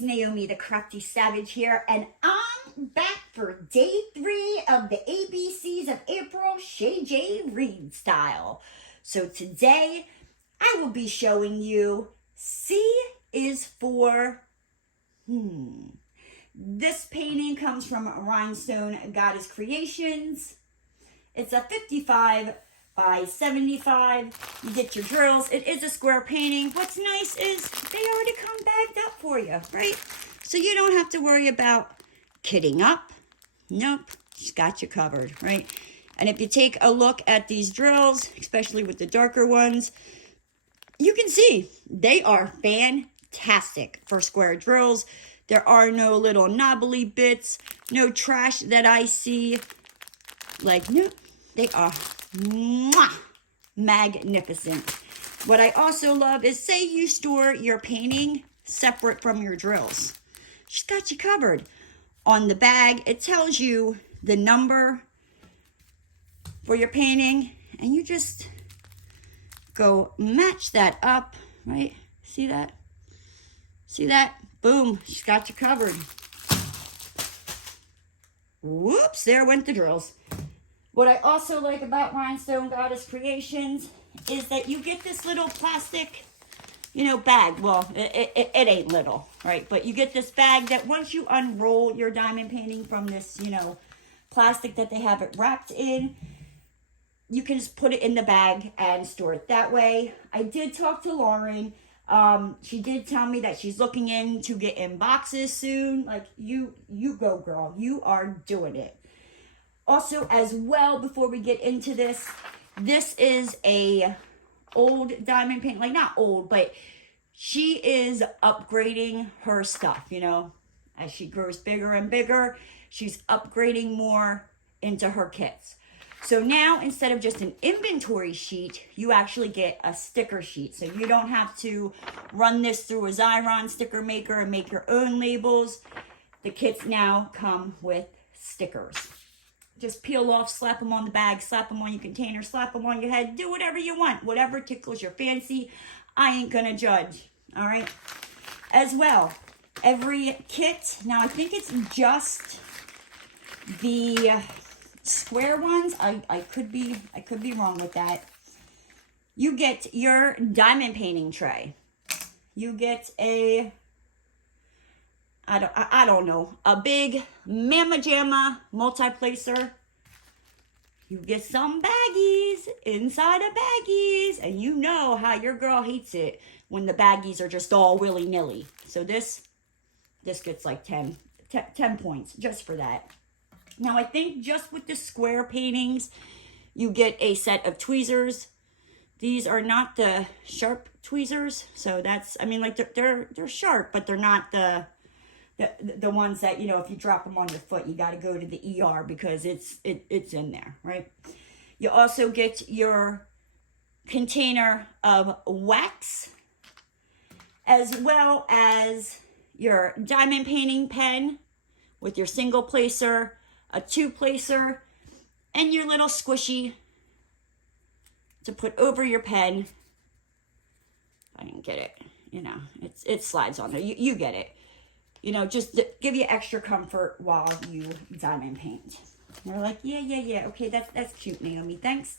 it's Naomi, the Crafty Savage here, and I'm back for day 3 of the ABCs of April Shay Jay-Reed style. So today, I will be showing you C is for, This painting comes from Rhinestone Goddess Creations. It's a 55 by 75. You get your drills. It is a square painting. What's nice is they already come bagged up for you, right? So you don't have to worry about kitting up. Nope, she's got you covered, right? And if you take a look at these drills, especially with the darker ones, you can see they are fantastic for square drills. There are no little knobbly bits, no trash that I see. Like, nope, they are magnificent. What I also love is, say you store your painting separate from your drills. She's got you covered. On the bag, it tells you the number for your painting, and you just go match that up, right? See that? See that? Boom, she's got you covered. Whoops, there went the drills. What I also like about Rhinestone Goddess Creations is that you get this little plastic, bag. Well, it ain't little, right? But you get this bag that once you unroll your diamond painting from this, plastic that they have it wrapped in, you can just put it in the bag and store it that way. I did talk to Lauren. She did tell me that she's looking into getting boxes soon. Like, you go, girl. You are doing it. Also, as well, before we get into this is a old diamond paint. Like, not old, but she is upgrading her stuff, As she grows bigger and bigger, she's upgrading more into her kits. So now, instead of just an inventory sheet, you actually get a sticker sheet. So you don't have to run this through a Xyron sticker maker and make your own labels. The kits now come with stickers. Just peel off, slap them on the bag, slap them on your container, slap them on your head. Do whatever you want. Whatever tickles your fancy. I ain't going to judge. All right? As well, every kit, now I think it's just the square ones. I could be wrong with that. You get your diamond painting tray. You get a, I don't know, a big Mama Jamma multi-placer. You get some baggies inside of baggies, and you know how your girl hates it when the baggies are just all willy-nilly. So this gets like 10 points just for that. Now, I think just with the square paintings, you get a set of tweezers. These are not the sharp tweezers, so that's, they're sharp, but they're not the ones that, if you drop them on your foot, you got to go to the ER because it's in there, right? You also get your container of wax, as well as your diamond painting pen with your single placer, a 2-placer, and your little squishy to put over your pen. If I didn't get it, it slides on there. You get it. Just to give you extra comfort while you diamond paint. And they're like, yeah. Okay, that's cute, Naomi. Thanks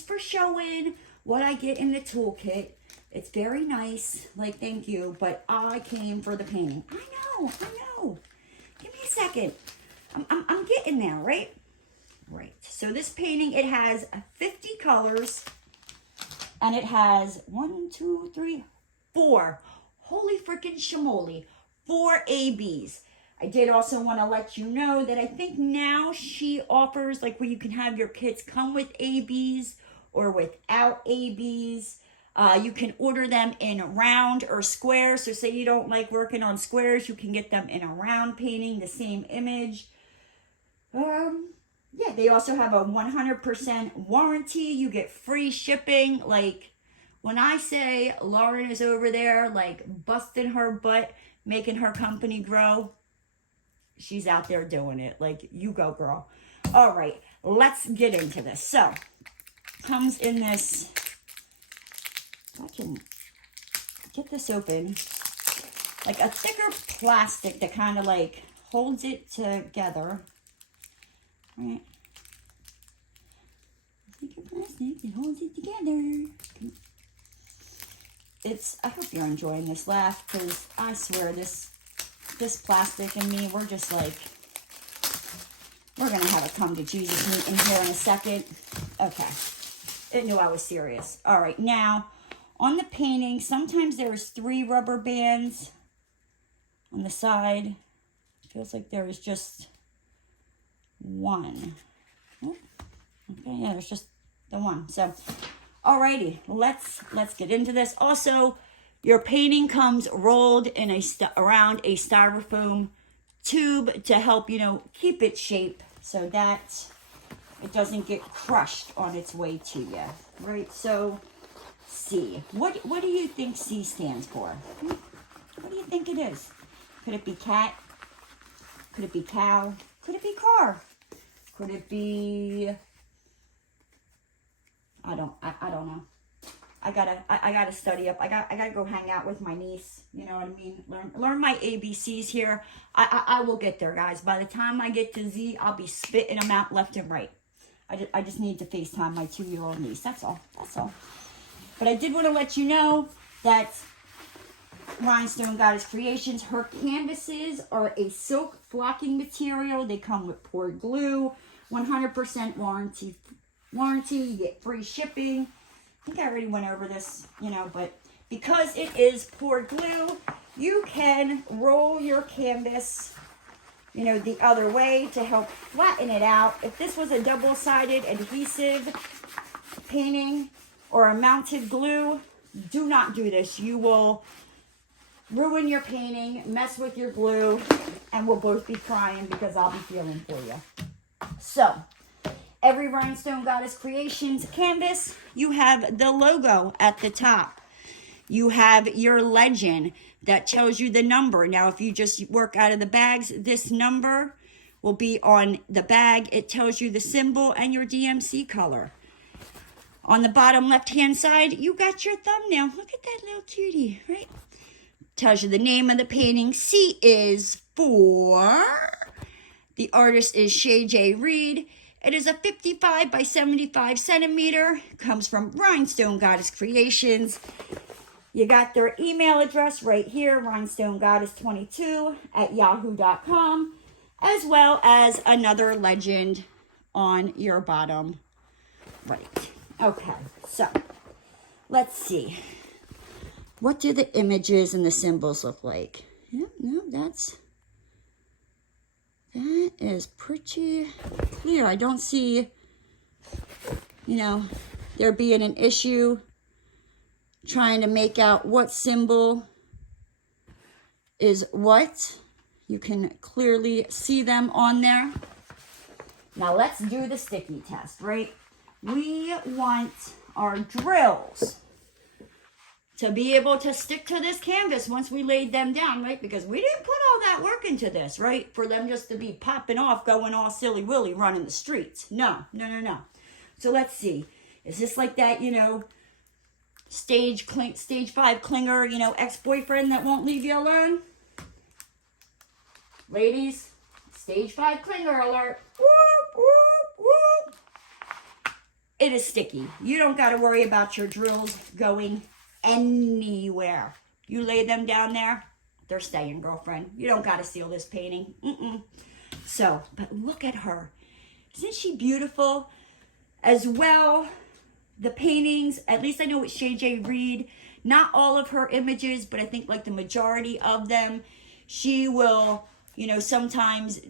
for showing what I get in the toolkit. It's very nice. Like, thank you. But I came for the painting. I know. Give me a second. I'm getting there, right? Right. So this painting, it has 50 colors. And it has 1, 2, 3, 4. Holy freaking shamoly. 4 ABs. I did also want to let you know that I think now she offers, like, where you can have your kits come with ABs or without ABs. You can order them in round or square. So say you don't like working on squares, you can get them in a round painting, the same image. Yeah, they also have a 100% warranty. You get free shipping. Like, when I say Lauren is over there, like, busting her butt, making her company grow, she's out there doing it. Like, you go, girl. All right, let's get into this. So, comes in this, if I can get this open. like a thicker plastic that kind of like holds it together. Right? Thicker plastic that holds it together. I hope you're enjoying this laugh, because I swear this plastic and me, we're just like, we're going to have a come to Jesus meeting here in a second. Okay. It knew I was serious. All right. Now, on the painting, sometimes there's 3 rubber bands on the side. It feels like there is just 1. Oh, okay. Yeah, there's just the 1. So, alrighty, let's get into this. Also, your painting comes rolled in around a styrofoam tube to help, you know, keep its shape so that it doesn't get crushed on its way to you, right? So, C. What do you think C stands for? What do you think it is? Could it be cat? Could it be cow? Could it be car? Could it be... I don't know. I gotta study up. I gotta go hang out with my niece. You know what I mean? Learn my ABCs here. I will get there, guys. By the time I get to Z, I'll be spitting them out left and right. I just need to FaceTime my 2-year-old niece. That's all. That's all. But I did want to let you know that Rhinestone Goddess Creations, her canvases are a silk flocking material. They come with poured glue, 100% warranty. You get free shipping. I think I already went over this, you know, but because it is poured glue, you can roll your canvas, you know, the other way to help flatten it out. If this was a double-sided adhesive painting or a mounted glue, do not do this. You will ruin your painting, mess with your glue, and we'll both be crying because I'll be feeling for you. So, every Rhinestone Goddess Creations canvas, you have the logo at the top. You have your legend that tells you the number. Now, if you just work out of the bags, this number will be on the bag. It tells you the symbol and your DMC color. On the bottom left-hand side, you got your thumbnail. Look at that little cutie, right? Tells you the name of the painting. C is for... The artist is Shay Jay-Reed. It is a 55 by 75 centimeter. Comes from Rhinestone Goddess Creations. You got their email address right here, rhinestonegoddess22@yahoo.com, as well as another legend on your bottom right. Okay, so let's see. What do the images and the symbols look like? Yeah, no, that is pretty clear. I don't see, you know, there being an issue trying to make out what symbol is what. You can clearly see them on there. Now let's do the sticky test, right? We want our drills to be able to stick to this canvas once we laid them down, right? Because we didn't put all that work into this, right? For them just to be popping off, going all silly-willy, running the streets. No. So let's see. Is this like that, you know, stage 5 clinger, you know, ex-boyfriend that won't leave you alone? Ladies, stage 5 clinger alert. Whoop, whoop, whoop. It is sticky. You don't got to worry about your drills going anywhere. You lay them down there, they're staying, girlfriend. You don't got to seal this painting. So, but look at her. Isn't she beautiful? As well, the paintings, at least I know with Shay Jay-Reed, not all of her images, but I think like the majority of them, she will, you know, sometimes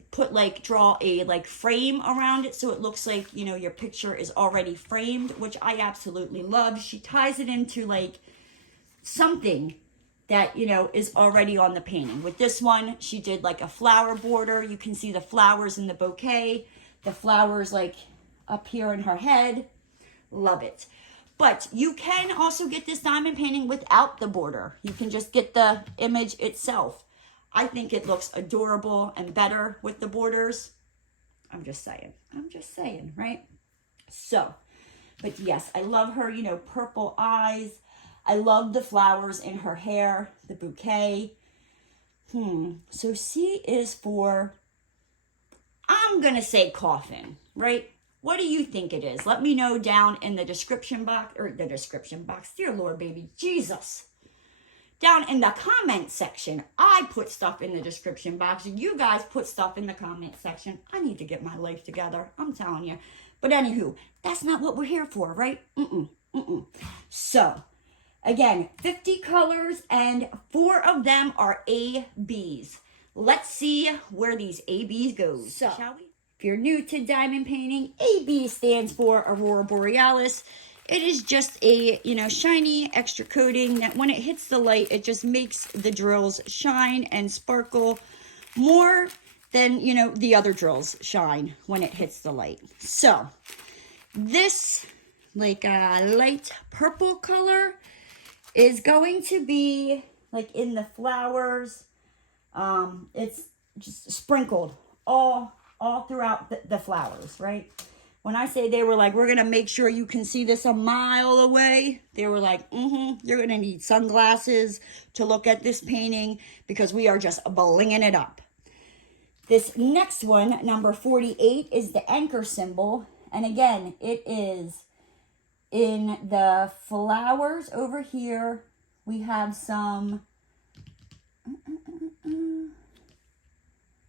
draw a like frame around it so it looks like, you know, your picture is already framed, which I absolutely love. She ties it into like something that, you know, is already on the painting. With this one, she did like a flower border. You can see the flowers in the bouquet, the flowers like up here in her head. Love it. But you can also get this diamond painting without the border. You can just get the image itself. I think it looks adorable and better with the borders. I'm just saying, right? So, but yes, I love her, you know, purple eyes. I love the flowers in her hair, the bouquet. So C is for, I'm going to say coffin, right? What do you think it is? Let me know down in the description box, dear Lord, baby, Jesus. Down in the comment section. I put stuff in the description box. You guys put stuff in the comment section. I need to get my life together. I'm telling you. But anywho, that's not what we're here for, right? So, again, 50 colors and 4 of them are ABs. Let's see where these ABs go, so, shall we? If you're new to diamond painting, AB stands for Aurora Borealis. It is just a, shiny extra coating that when it hits the light, it just makes the drills shine and sparkle more than, the other drills shine when it hits the light. So, this, like a light purple color is going to be, like, in the flowers. It's just sprinkled all throughout the flowers, right? When I say they were like, we're going to make sure you can see this a mile away, they were like, you're going to need sunglasses to look at this painting because we are just blinging it up. This next one, number 48, is the anchor symbol. And again, it is in the flowers over here. We have some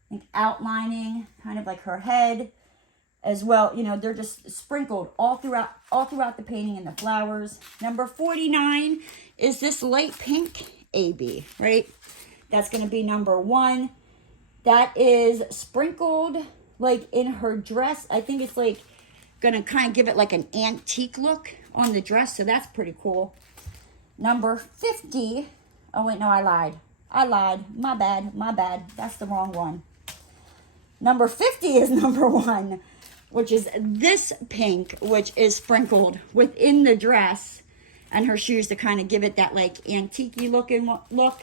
like outlining, kind of like her head. As well, they're just sprinkled all throughout the painting in the flowers. Number 49 is this light pink AB, right? That's going to be number 1. That is sprinkled like in her dress. I think it's like going to kind of give it like an antique look on the dress, so that's pretty cool. Number 50. Oh wait, no, I lied. My bad. That's the wrong one. Number 50 is number 1. Which is this pink, which is sprinkled within the dress and her shoes to kind of give it that like antique-y looking look.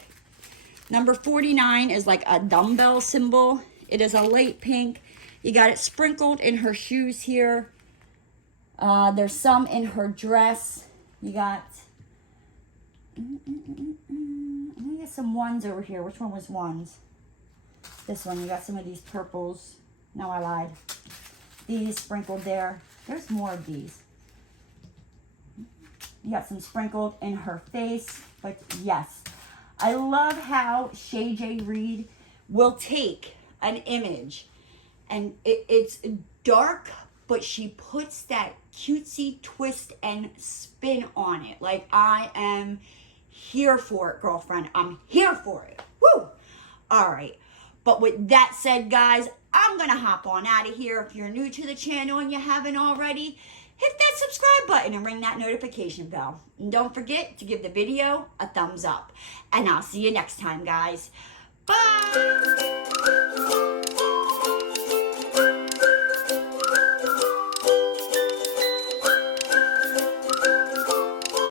Number 49 is like a dumbbell symbol. It is a light pink. You got it sprinkled in her shoes here. There's some in her dress. You got, let me get some ones over here. Which one was ones? This one. You got some of these purples. No, I lied. These sprinkled there. There's more of these. You got some sprinkled in her face. But yes, I love how Shay Jay-Reed will take an image and it's dark, but she puts that cutesy twist and spin on it. Like, I am here for it, girlfriend. I'm here for it. Woo! All right. But with that said, guys, I'm going to hop on out of here. If you're new to the channel and you haven't already, hit that subscribe button and ring that notification bell. And don't forget to give the video a thumbs up. And I'll see you next time, guys. Bye!